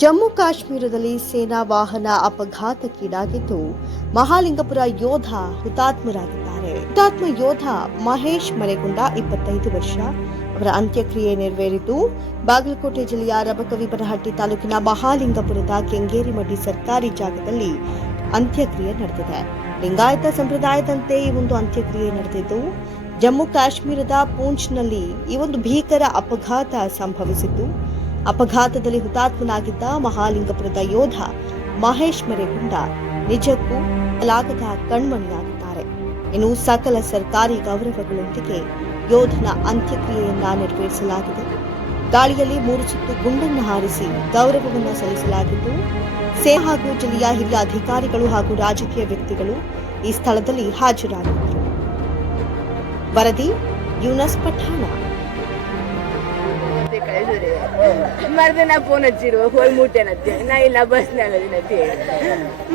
ಜಮ್ಮು ಕಾಶ್ಮೀರದಲ್ಲಿ ಸೇನಾ ವಾಹನ ಅಪಘಾತಕ್ಕೀಡಾಗಿದ್ದು ಮಹಾಲಿಂಗಪುರ ಯೋಧ ಹುತಾತ್ಮರಾಗಿದ್ದಾರೆ. ಹುತಾತ್ಮ ಯೋಧ ಮಹೇಶ್ ಮನೆಗುಂಡ ಇಪ್ಪತ್ತೈದು ವರ್ಷ. ಅವರ ಅಂತ್ಯಕ್ರಿಯೆ ನೆರವೇರಿತು ಬಾಗಲಕೋಟೆ ಜಿಲ್ಲೆಯ ರಬಕವಿಬನಹಟ್ಟಿ ತಾಲೂಕಿನ ಮಹಾಲಿಂಗಪುರದ ಕೆಂಗೇರಿಮಡ್ಡಿ ಸರ್ಕಾರಿ ಜಾಗದಲ್ಲಿ ಅಂತ್ಯಕ್ರಿಯೆ ನಡೆದಿದೆ. ಲಿಂಗಾಯತ ಸಂಪ್ರದಾಯದಂತೆ ಈ ಒಂದು ಅಂತ್ಯಕ್ರಿಯೆ ನಡೆದಿದ್ದು, ಜಮ್ಮು ಕಾಶ್ಮೀರದ ಪೂಂಚ್ನಲ್ಲಿ ಈ ಒಂದು ಭೀಕರ ಅಪಘಾತ ಸಂಭವಿಸಿದ್ದು ಅಪಘಾತದಲ್ಲಿ ಹುತಾತ್ಮನಾಗಿದ್ದ ಮಹಾಲಿಂಗಪುರದ ಯೋಧ ಮಹೇಶ್ ಮರೇಗುಂಡ ನಿಜಕ್ಕೂ ಲಾಗದ ಕಣ್ಮಣಿಯಾಗಿದ್ದಾರೆ. ಇನ್ನು ಸಕಲ ಸರ್ಕಾರಿ ಗೌರವಗಳೊಂದಿಗೆ ಯೋಧನ ಅಂತ್ಯಕ್ರಿಯೆಯನ್ನ ನೆರವೇರಿಸಲಾಗಿದೆ. ಗಾಳಿಯಲ್ಲಿ ಮೂರು ಸುತ್ತು ಗುಂಡನ್ನು ಹಾರಿಸಿ ಗೌರವವನ್ನು ಸಲ್ಲಿಸಲಾಗಿದ್ದು, ಸೇ ಹಾಗೂ ಜಿಲ್ಲೆಯ ಹಿರಿಯ ಅಧಿಕಾರಿಗಳು ಹಾಗೂ ರಾಜಕೀಯ ವ್ಯಕ್ತಿಗಳು ಈ ಸ್ಥಳದಲ್ಲಿ ಹಾಜರಾಗಿದ್ದರು. ವರದಿ ಯುನಸ್ ಪಠಾಣ. ಕಳಿಸಿದ್ರೆ ಮರ್ದಿನ ಫೋನ್ ಹಚ್ಚಿರು ಹೋಗಿ ಮುಟ್ಟೇನತ್ತೆ ನಾ ಇಲ್ಲ ಬಸ್ನಾಗ ಹೇಳಿ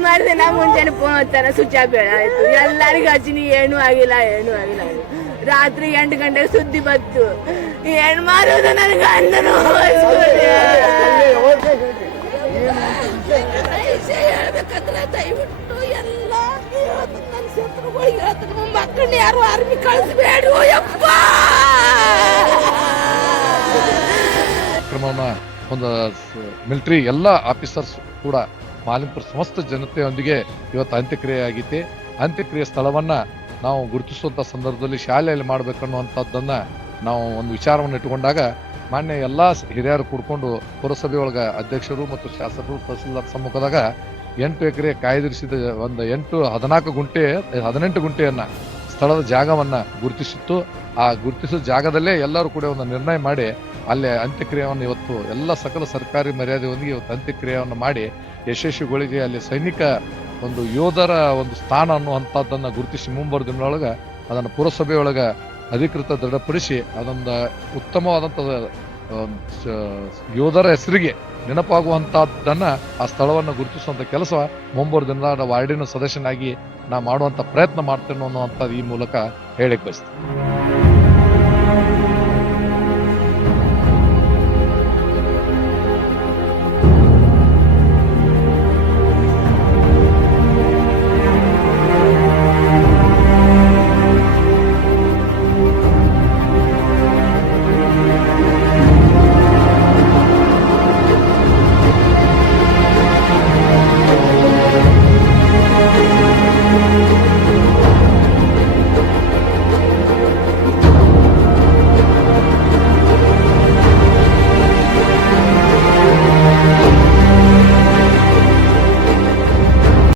ಮರ್ದಿನ ಮುಂಜಾನೆ ಫೋನ್ ಹಚ್ಚಾರ ಸ್ವಿಚ್ ಆಫ್ ಆಯ್ತು ಎಲ್ಲರಿಗೂ ಹಚ್ಚಿನಿ ಏನೂ ಆಗಿಲ್ಲ ಏನೂ ಆಗಿಲ್ಲ ರಾತ್ರಿ ಎಂಟು ಗಂಟೆಗೆ ಸುದ್ದಿ ಬಂತು ಏನ್ ಮಾಡೋದು ನನಗೆ ಅಂದನು ಎಲ್ಲ ಹೇಳ್ತೀನಿ ಮಕ್ಕಳನ್ನ ಯಾರು ಆರ್ಮಿ ಕಳಿಸ್ಬೇಡ ಯಪ್ಪ ಕ್ರಮವನ್ನು ಒಂದು ಮಿಲಿಟರಿ ಎಲ್ಲ ಆಫೀಸರ್ಸ್ ಕೂಡ ಮಾಲಿಂಪುರ ಸಮಸ್ತ ಜನತೆಯೊಂದಿಗೆ ಇವತ್ತು ಅಂತ್ಯಕ್ರಿಯೆ ಆಗೈತಿ ಅಂತ್ಯಕ್ರಿಯೆ ಸ್ಥಳವನ್ನ ನಾವು ಗುರುತಿಸುವಂಥ ಸಂದರ್ಭದಲ್ಲಿ ಶಾಲೆಯಲ್ಲಿ ಮಾಡಬೇಕನ್ನುವಂಥದ್ದನ್ನು ನಾವು ಒಂದು ವಿಚಾರವನ್ನು ಇಟ್ಟುಕೊಂಡಾಗ ಮಾನ್ಯ ಎಲ್ಲ ಹಿರಿಯರು ಕೂಡ್ಕೊಂಡು ಪುರಸಭೆ ಅಧ್ಯಕ್ಷರು ಮತ್ತು ಶಾಸಕರು ತಹಸೀಲ್ದಾರ್ ಸಮ್ಮುಖದಾಗ ಎಂಟು ಎಕರೆ ಕಾಯ್ದಿರಿಸಿದ ಒಂದು ಎಂಟು ಹದಿನಾಲ್ಕು ಗುಂಟೆ, ಹದಿನೆಂಟು ಗುಂಟೆಯನ್ನ ಸ್ಥಳದ ಜಾಗವನ್ನ ಗುರುತಿಸಿತ್ತು. ಆ ಗುರುತಿಸಿದ ಜಾಗದಲ್ಲೇ ಎಲ್ಲರೂ ಕೂಡ ಒಂದು ನಿರ್ಣಯ ಮಾಡಿ ಅಲ್ಲೇ ಅಂತ್ಯಕ್ರಿಯೆಯನ್ನು ಇವತ್ತು ಎಲ್ಲ ಸಕಲ ಸರ್ಕಾರಿ ಮರ್ಯಾದೆಯೊಂದಿಗೆ ಇವತ್ತು ಅಂತ್ಯಕ್ರಿಯೆಯನ್ನು ಮಾಡಿ ಯಶಸ್ವಿಗಳಿಗೆ ಅಲ್ಲಿ ಸೈನಿಕ ಒಂದು ಯೋಧರ ಒಂದು ಸ್ಥಾನ ಅನ್ನುವಂಥದ್ದನ್ನು ಗುರುತಿಸಿ ಮುಂಬರುವ ದಿನದೊಳಗೆ ಅದನ್ನು ಪುರಸಭೆಯೊಳಗೆ ಅಧಿಕೃತ ದೃಢಪಡಿಸಿ ಅದೊಂದು ಉತ್ತಮವಾದಂಥ ಯೋಧರ ಹೆಸರಿಗೆ ನೆನಪಾಗುವಂತಹದ್ದನ್ನ ಆ ಸ್ಥಳವನ್ನು ಗುರುತಿಸುವಂತ ಕೆಲಸ ಮುಂಬರುವ ದಿನದ ವಾರ್ಡಿನ ಸದಸ್ಯನಾಗಿ ನಾ ಮಾಡುವಂತ ಪ್ರಯತ್ನ ಮಾಡ್ತೇನೆ ಅನ್ನುವಂಥದ್ದು ಈ ಮೂಲಕ ಹೇಳಿಕ್ ಬಯಸ್ತೇನೆ.